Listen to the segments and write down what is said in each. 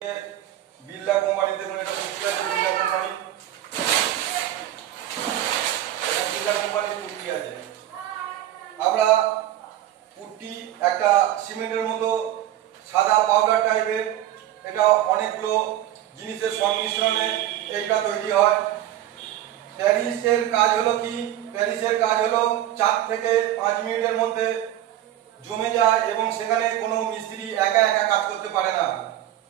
Birla company দেখুন এটা কুর্তি আছে বিরলা কোম্পানি এটা বিরলা কোম্পানির কুর্তি আছে আমরা কুর্তি একটা সিমেন্টের মতো সাদা পাউডার টাইপের এটা অনেকগুলো জিনিসের সংমিশ্রণে এইটা তৈরি হয় প্যারিসের কাজ হলো কি প্যারিসের কাজ হলো 4 থেকে 5 মিনিটের মধ্যে জমে যায় এবং সেখানে কোনো মিস্ত্রি একা একা কাজ করতে পারে না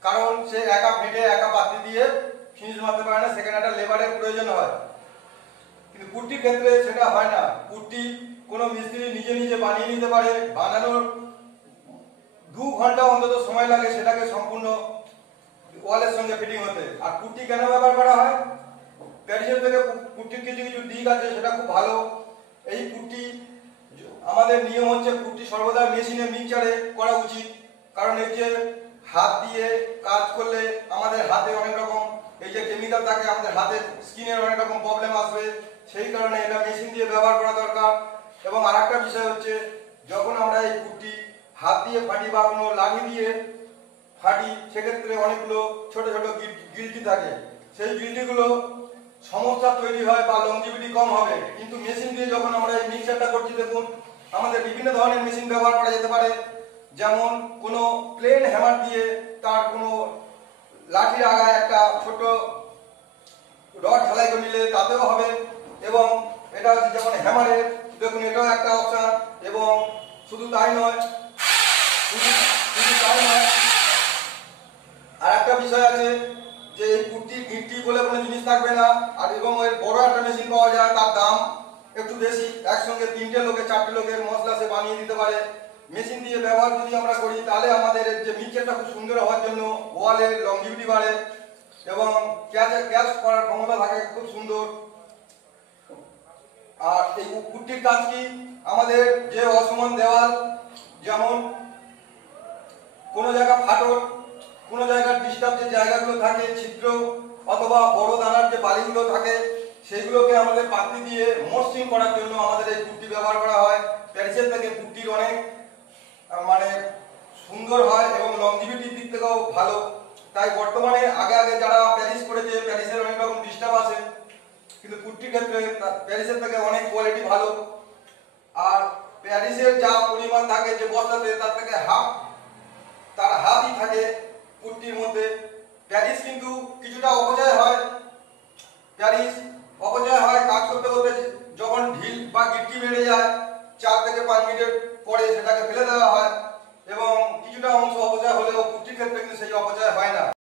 কারণ সে একা ফেটে একা পাতি দিয়ে ফিনিশ মারতে পারে না সেখানে একটা লেবারের প্রয়োজন হয় কিন্তু কুর্তির ক্ষেত্রে সেটা হয় না কুর্তি কোনো মিস্ত্রি নিজে নিজে বানিয়ে নিতে পারে বানানোর 2 ঘন্টা অন্তত সময় লাগে সেটাকে সম্পূর্ণ ওয়ালের সঙ্গে ফিটিং হতে আর কুর্তি কেন ব্যবহার করা হয় প্যারিসের থেকে কুর্তির কিছু কিছু দিক আছে সেটা খুব ভালো এই কুর্তি আমাদের নিয়ম হচ্ছে কুর্তি সর্বদা মেশিনে মিক্সচারে করা উচিত কারণ এই যে হাত দিয়ে কাজ করলে আমাদের হাতে অনেক রকম এই যে কেমিক্যাল থাকে আমাদের হাতের স্কিনের অনেক রকম প্রবলেম আসবে সেই কারণে এটা মেশিন দিয়ে ব্যবহার করা দরকার এবং আরেকটা বিষয় হচ্ছে যখন আমরা এই কুর্তি হাত দিয়ে ফাটি বা কোনো লাঠি দিয়ে ফাটি সেক্ষেত্রে অনেকগুলো ছোট ছোট গিল্টি থাকে সেই গিল্টিগুলো সমস্যা তৈরি হয় বা লংজিভিটি কম হবে কিন্তু মেশিন দিয়ে যখন আমরা এই মিক্সচারটা করছি দেখুন আমাদের বিভিন্ন ধরনের মেশিন ব্যবহার করা যেতে পারে যেমন কোনো প্লেন হ্যামার দিয়ে তার কোনো লাঠির আগায় একটা ছোট রড ঢালাই করে নিলে তাতেও হবে এবং এটা হচ্ছে যেমন হ্যামারের দেখুন এটাও একটা অপশন এবং শুধু তাই নয় আর একটা বিষয় আছে যে এই কুর্তি গিট্টি বলে কোনো জিনিস থাকবে না আর এবং এর বড় একটা মেশিন পাওয়া যায় তার দাম একটু বেশি একসঙ্গে 3টে লোকে 4টে লোকের মশলা সে বানিয়ে দিতে পারে মেশিন দিয়ে ব্যবহার যদি আমরা করি তাহলে আমাদের যে মিক্সচারটা খুব সুন্দর হওয়ার জন্য ওয়ালের লংজিভিটি বাড়ে এবং ক্যাচ করার ক্ষমতা থাকে খুব সুন্দর আর এই কুর্তির কাজ কি আমাদের যে অসমান দেওয়াল যেমন কোনো জায়গা ফাটল কোনো জায়গার ডিস্টার্ব যে জায়গাগুলো থাকে ছিদ্র অথবা বড় দানার যে বালিগুলো থাকে সেইগুলোকে আমাদের পাতি দিয়ে মসৃণ করার জন্য আমাদের এই কুর্তি ব্যবহার করা হয় প্যারিসের থেকে কুর্তির অনেক মানে সুন্দর হয় এবং লংজিভিটির দিক থেকেও ভালো তাই বর্তমানে আগে যারা প্যারিস করেছে প্যারিসের অনেক রকম ডিস্টার্ব আছে কিন্তু কুর্তির ক্ষেত্রে প্যারিসের থেকে অনেক কোয়ালিটি ভালো আর প্যারিসের যা পরিমাণ থাকে যে বস্তাতে তার থেকে হাফই থাকে কুর্তির মধ্যে প্যারিস কিন্তু কিছুটা অপচয় হয় কাজ করতে করতে যখন ঢিল বা গিট্টি বেড়ে যায় 4 থেকে 5 মিনিটের পরে সেটাকে ফেলে দেওয়া হয় এবং কিছুটা অংশ অপচয় হলেও কুর্তির ক্ষেত্রে কিন্তু সেই অপচয় হয় না।